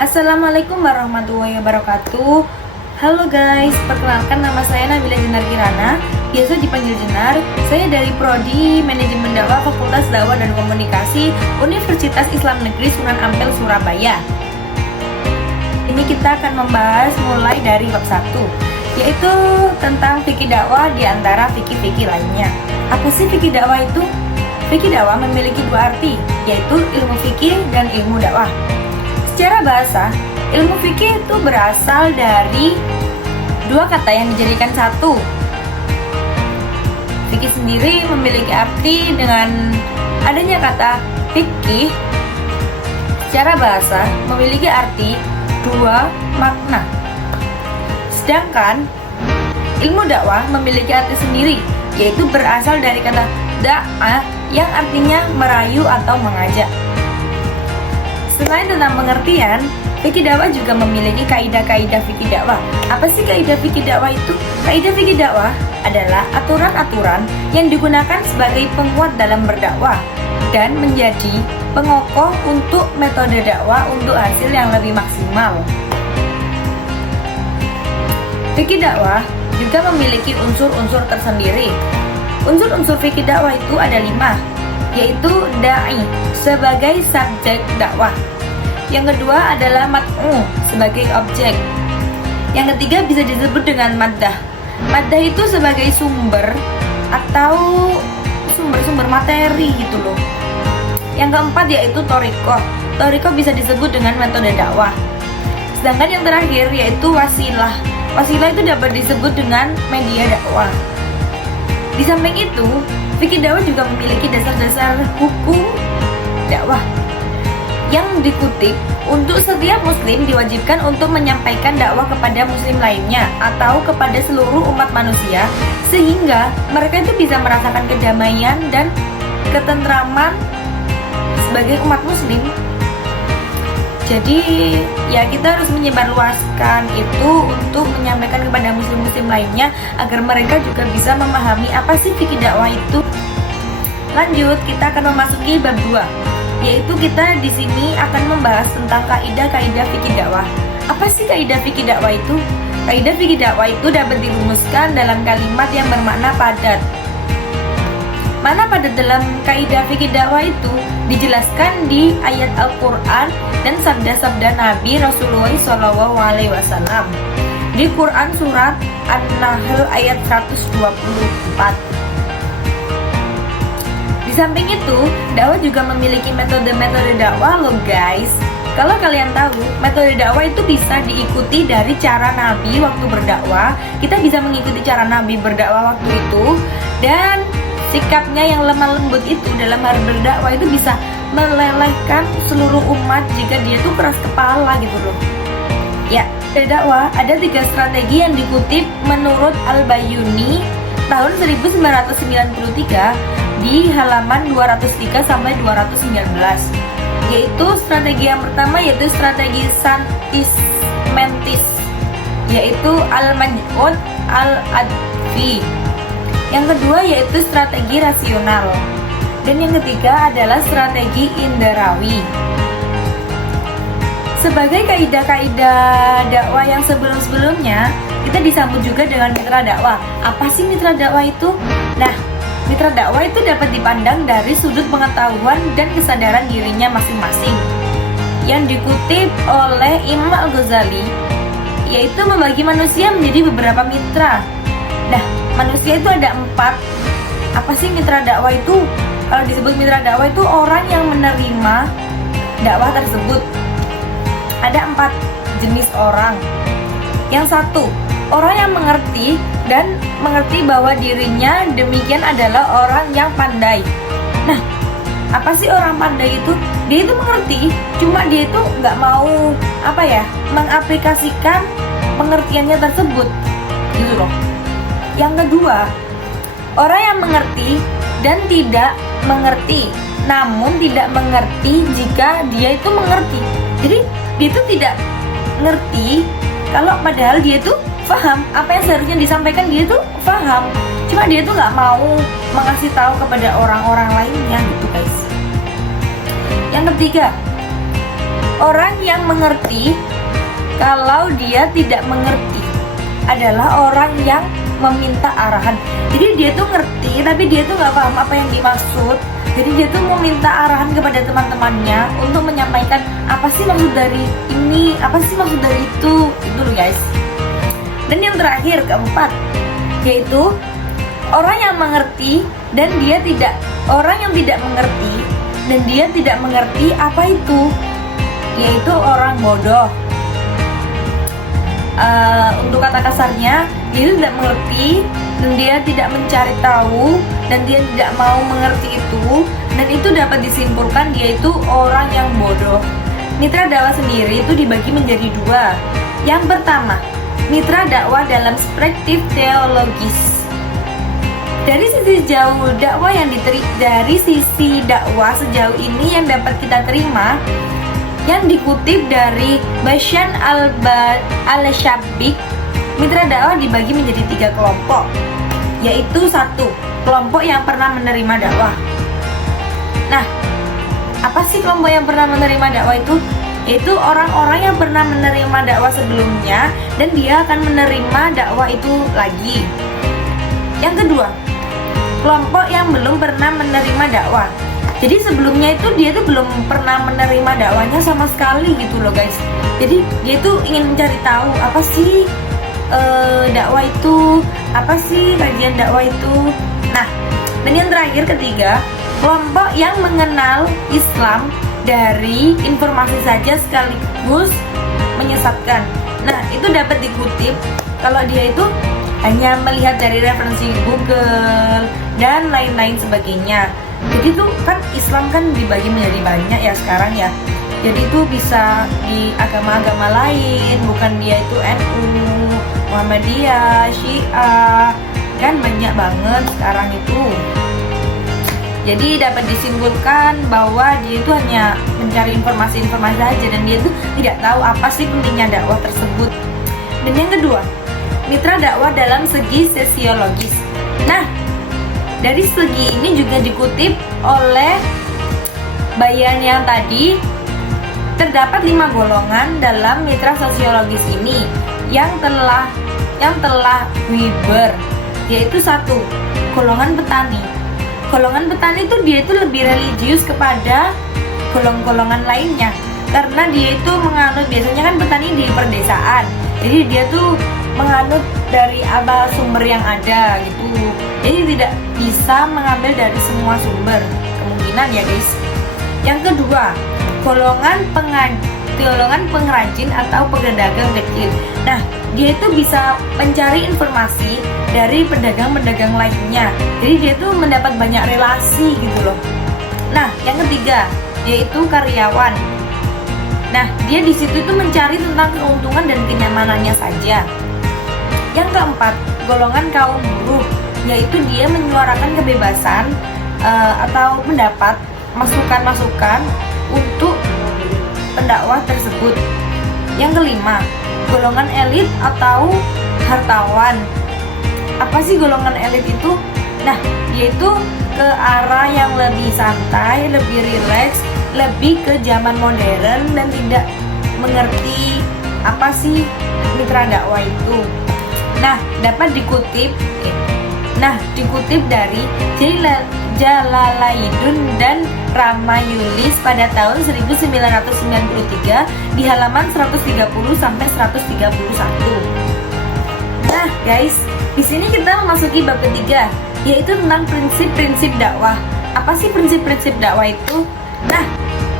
Assalamualaikum warahmatullahi wabarakatuh. Halo guys, perkenalkan nama saya Nabila Jenar Kirana, biasa dipanggil Jenar. Saya dari Prodi Manajemen Dakwah Fakultas Dakwah dan Komunikasi Universitas Islam Negeri Sunan Ampel, Surabaya. Ini kita akan membahas mulai dari bab 1, yaitu tentang fikih dakwah di antara fikih-fikih lainnya. Apa sih fikih dakwah itu? Fikih dakwah memiliki dua arti, yaitu ilmu fikih dan ilmu dakwah. Secara bahasa, ilmu fikih itu berasal dari dua kata yang dijadikan satu. Fikih sendiri memiliki arti dengan adanya kata fikih. Secara bahasa memiliki arti dua makna. Sedangkan ilmu dakwah memiliki arti sendiri, yaitu berasal dari kata da'ah yang artinya merayu atau mengajak. Selain tentang pengertian, fikih dakwah juga memiliki kaidah-kaidah fikih dakwah. Apa sih kaidah fikih dakwah itu? Kaidah fikih dakwah adalah aturan-aturan yang digunakan sebagai penguat dalam berdakwah dan menjadi pengokoh untuk metode dakwah untuk hasil yang lebih maksimal. Fikih dakwah juga memiliki unsur-unsur tersendiri. Unsur-unsur fikih dakwah itu ada 5, yaitu da'i sebagai subjek dakwah. Yang kedua adalah mat'u sebagai objek. Yang ketiga bisa disebut dengan maddah. Maddah itu sebagai sumber atau sumber materi gitu loh. Yang keempat yaitu thoriqah. Thoriqah bisa disebut dengan metode dakwah. Sedangkan yang terakhir yaitu wasilah. Wasilah itu dapat disebut dengan media dakwah. Di samping itu, fikih dakwah juga memiliki dasar-dasar hukum dakwah yang dikutip untuk setiap muslim diwajibkan untuk menyampaikan dakwah kepada muslim lainnya atau kepada seluruh umat manusia sehingga mereka itu bisa merasakan kedamaian dan ketentraman sebagai umat muslim. Jadi ya kita harus menyebarluaskan itu untuk menyampaikan kepada muslim-muslim lainnya agar mereka juga bisa memahami apa sih fikih dakwah itu. Lanjut, kita akan memasuki bab 2, yaitu kita di sini akan membahas tentang kaidah-kaidah fikih dakwah. Apa sih kaidah fikih dakwah itu? Kaidah fikih dakwah itu dapat dirumuskan dalam kalimat yang bermakna padat. Mana padat dalam kaidah fikih dakwah itu dijelaskan di ayat Al-Qur'an dan sabda-sabda Nabi Rasulullah SAW di Quran surat An-Nahl ayat 124. Di samping itu, dakwah juga memiliki metode-metode dakwah loh guys. Kalau kalian tahu, metode dakwah itu bisa diikuti dari cara Nabi waktu berdakwah. Kita bisa mengikuti cara Nabi berdakwah waktu itu, dan sikapnya yang lemah lembut itu dalam hal berdakwah itu bisa melelehkan seluruh umat jika dia tuh keras kepala gitu loh. Ya, dari dakwah ada 3 strategi yang dikutip menurut Al-Bayyuni tahun 1993 di halaman 203 sampai 219. Yaitu strategi yang pertama yaitu strategi Santismentis, yaitu Al-Maj'ud Al-Adfi. Yang kedua yaitu strategi rasional. Dan yang ketiga adalah strategi Indarawi. Sebagai kaidah-kaidah dakwah yang sebelum-sebelumnya, kita disambut juga dengan mitra dakwah. Apa sih mitra dakwah itu? Nah, mitra dakwah itu dapat dipandang dari sudut pengetahuan dan kesadaran dirinya masing-masing. Yang dikutip oleh Imam Al-Ghazali, yaitu membagi manusia menjadi beberapa mitra. Nah, manusia itu ada 4. Apa sih mitra dakwah itu? Kalau disebut mitra dakwah itu orang yang menerima dakwah tersebut. Ada 4 jenis orang. Yang satu, orang yang mengerti dan mengerti bahwa dirinya demikian adalah orang yang pandai. Nah, apa sih orang pandai itu? Dia itu mengerti, cuma dia itu nggak mau mengaplikasikan pengertiannya tersebut, gitu loh. Yang kedua, orang yang mengerti dan tidak mengerti, namun tidak mengerti jika dia itu mengerti. Jadi dia itu tidak ngerti kalau padahal dia itu paham apa yang seharusnya disampaikan, dia itu paham, cuma dia itu nggak mau mengasih tahu kepada orang-orang lainnya gitu guys. Yang ketiga, Orang yang mengerti kalau dia tidak mengerti adalah orang yang meminta arahan. Jadi dia tuh ngerti tapi dia tuh nggak paham apa yang dimaksud. Jadi dia tuh meminta arahan kepada teman-temannya untuk menyampaikan apa sih maksud dari ini, apa sih maksud dari itu loh guys. Dan yang terakhir, keempat, yaitu orang yang mengerti dan dia tidak, orang yang tidak mengerti dan dia tidak mengerti apa itu, yaitu orang bodoh. Untuk kata kasarnya, dia tidak mengerti dan dia tidak mencari tahu dan dia tidak mau mengerti itu, dan itu dapat disimpulkan dia itu orang yang bodoh. Mitra dakwah sendiri itu dibagi menjadi dua. Yang pertama, mitra dakwah dalam perspektif teologis. Dari sisi jauh dakwah yang dari sisi dakwah sejauh ini yang dapat kita terima, yang dikutip dari Bashan al-Shabiq, mitra dakwah dibagi menjadi 3 kelompok, yaitu 1. Kelompok yang pernah menerima dakwah. Nah, apa sih kelompok yang pernah menerima dakwah itu? Yaitu orang-orang yang pernah menerima dakwah sebelumnya dan dia akan menerima dakwah itu lagi. Yang kedua, kelompok yang belum pernah menerima dakwah. Jadi sebelumnya itu dia tuh belum pernah menerima dakwahnya sama sekali gitu loh guys. Jadi dia tuh ingin mencari tahu apa sih dakwah itu, apa sih kajian dakwah itu. Nah, dan yang terakhir, ketiga, kelompok yang mengenal Islam dari informasi saja sekaligus menyesatkan. Nah, itu dapat dikutip kalau dia itu hanya melihat dari referensi Google dan lain-lain sebagainya. Jadi tuh kan Islam kan dibagi menjadi banyak ya sekarang ya. Jadi itu bisa di agama-agama lain, bukan dia itu NU, Muhammadiyah, Syiah, kan banyak banget sekarang itu. Jadi dapat disimpulkan bahwa dia itu hanya mencari informasi-informasi saja dan dia itu tidak tahu apa sih pentingnya dakwah tersebut. Dan yang kedua, mitra dakwah dalam segi sosiologis. Nah, dari segi ini juga dikutip oleh Bayan yang tadi, terdapat 5 golongan dalam mitra sosiologis ini yang telah Weber, yaitu 1. Golongan petani. Golongan petani itu dia itu lebih religius kepada golongan lainnya karena dia itu menganut, biasanya kan petani di perdesaan, jadi dia tuh menganut dari apa sumber yang ada gitu. Jadi tidak bisa mengambil dari semua sumber, kemungkinan ya guys. Yang kedua, golongan pengrajin atau pedagang kecil. Nah, dia itu bisa mencari informasi dari pedagang-pedagang lainnya. Jadi dia tuh mendapat banyak relasi gitu loh. Nah, yang ketiga, yaitu karyawan. Nah, dia di situ itu mencari tentang keuntungan dan kenyamanannya saja. Yang keempat, golongan kaum buruh, yaitu dia menyuarakan kebebasan atau pendapat, masukan-masukan untuk pendakwah tersebut. Yang kelima, golongan elit atau hartawan. Apa sih golongan elit itu? Nah, yaitu ke arah yang lebih santai, lebih rileks, lebih ke zaman modern dan tidak mengerti apa sih mitra dakwah itu. Nah, dapat dikutip dari Jalalaidun dan Ramayulis pada tahun 1993 di halaman 130 sampai 131. Nah, guys, di sini kita memasuki bab ketiga, yaitu tentang prinsip-prinsip dakwah. Apa sih prinsip-prinsip dakwah itu? Nah,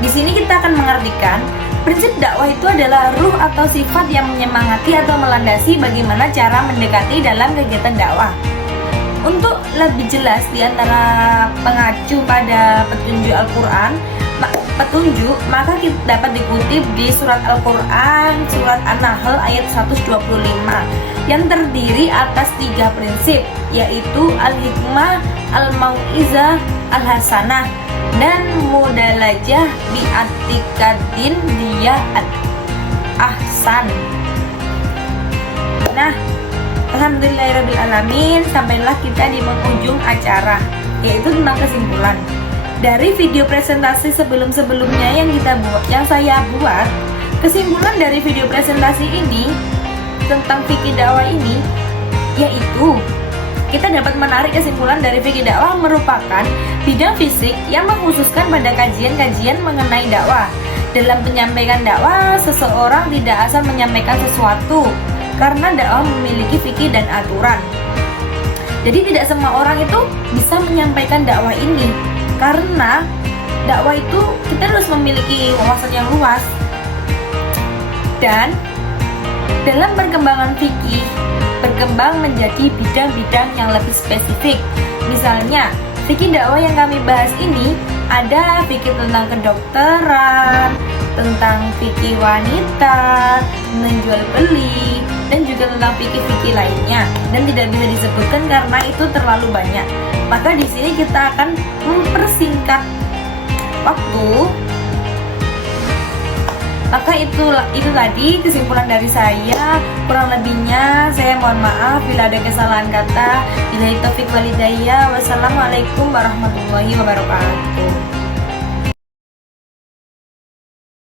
di sini kita akan mengartikan prinsip dakwah itu adalah ruh atau sifat yang menyemangati atau melandasi bagaimana cara mendekati dalam kegiatan dakwah. Untuk lebih jelas di antara pengacu pada petunjuk Al-Quran, maka kita dapat dikutip di surat Al-Quran, surat An-Nahl ayat 125 yang terdiri atas 3 prinsip, yaitu al-hikmah, al-mau'izah, al-hasanah, dan mudalajah bi'atikadin diya'at ahsan. Nah, alhamdulillahirrabbilalamin, sampailah kita di penghujung acara, yaitu tentang kesimpulan. dari video presentasi sebelum-sebelumnya yang saya buat, kesimpulan dari video presentasi ini tentang fikih dakwah ini yaitu kita dapat menarik kesimpulan dari fikih dakwah merupakan bidang fisik yang mengkhususkan pada kajian-kajian mengenai dakwah. Dalam penyampaian dakwah, seseorang tidak asal menyampaikan sesuatu karena dakwah memiliki fikih dan aturan. Jadi tidak semua orang itu bisa menyampaikan dakwah ini, karena dakwah itu kita harus memiliki wawasan yang luas. Dan dalam perkembangan fikih berkembang menjadi bidang-bidang yang lebih spesifik. Misalnya, fikih dakwah yang kami bahas ini ada fikih tentang kedokteran, tentang fikih wanita, tentang jual beli, dan juga tentang fikih-fikih lainnya. Dan tidak bisa disebutkan karena itu terlalu banyak. Maka di sini kita akan mempersingkat waktu. Maka itu tadi kesimpulan dari saya. Kurang lebihnya saya mohon maaf bila ada kesalahan kata. Billahi taufiq wal hidayah. Wassalamualaikum warahmatullahi wabarakatuh.